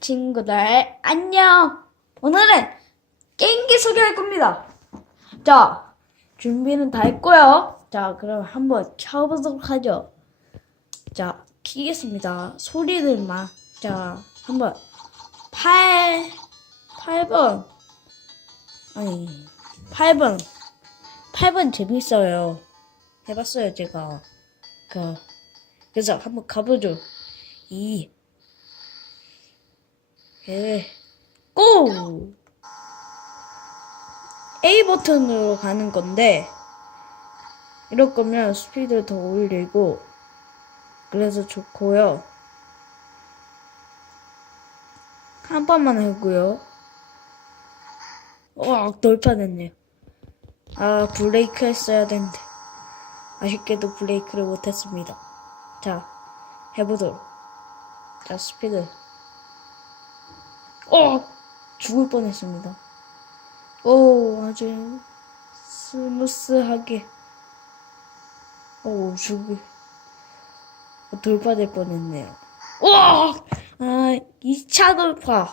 친구들 안녕. 오늘은 게임기 소개할 겁니다. 자, 준비는 다 했고요. 자, 그럼 한번 켜보도록 하죠. 자, 키겠습니다. 소리들만. 자, 한번 8 8번 아니 8번 8번 재밌어요. 해봤어요 제가. 그 그래서 한번 가보죠. 2 예. 고! A 버튼으로 가는 건데, 이럴 거면 스피드 더 올리고, 그래서 좋고요. 한 번만 하고요. 와, 돌파됐네요. 아, 브레이크 했어야 되는데. 아쉽게도 브레이크를 못했습니다. 자, 해보도록. 자, 스피드. 어! 죽을 뻔했습니다. 오, 아주 스무스하게. 오, 죽을. 돌파될 뻔했네요. 우와! 아, 2차 돌파.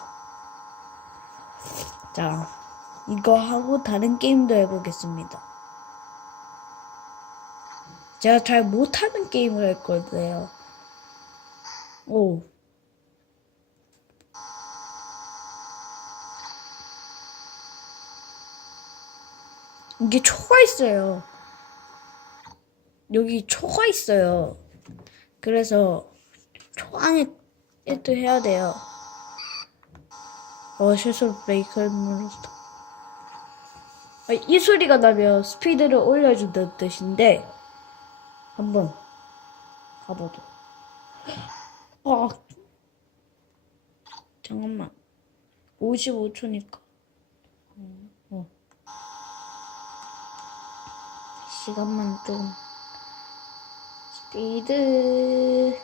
자, 이거 하고 다른 게임도 해보겠습니다. 제가 잘 못하는 게임을 할 거예요. 오. 이게 초가 있어요. 여기 초가 있어요. 그래서 초 안에 또 해야 돼요. 어, 실수로 브레이크를 눌렀다. 아, 이 소리가 나면 스피드를 올려준다는 뜻인데, 한번 가보도. 아, 잠깐만. 55초니까. 시간만 좀 스피드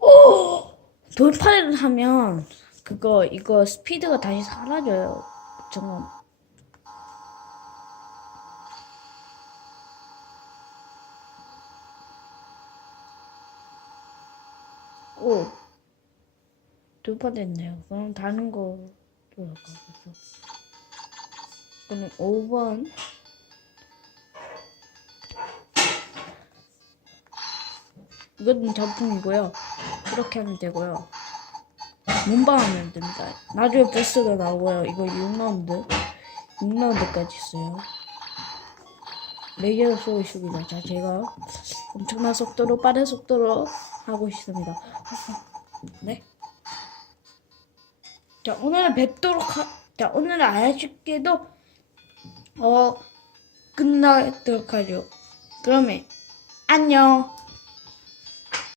오! 돌파를 하면 그거 이거 스피드가 다시 사라져요. 잠깐. 오. 돌파됐네요. 그럼 다른 거 돌아가보죠. 그럼 5번. 이것은 단풍이고요. 이렇게 하면 되고요. 문방하면 됩니다. 나중에 보스가 나오고요. 이거 6라운드. 6라운드까지 있어요. 4개로 쏘고 있습니다. 자, 제가 엄청난 속도로, 빠른 속도로 하고 있습니다. 네? 자, 오늘은 뵙도록 하, 자, 오늘은 아쉽게도, 어, 끝나도록 하죠. 그러면, 안녕.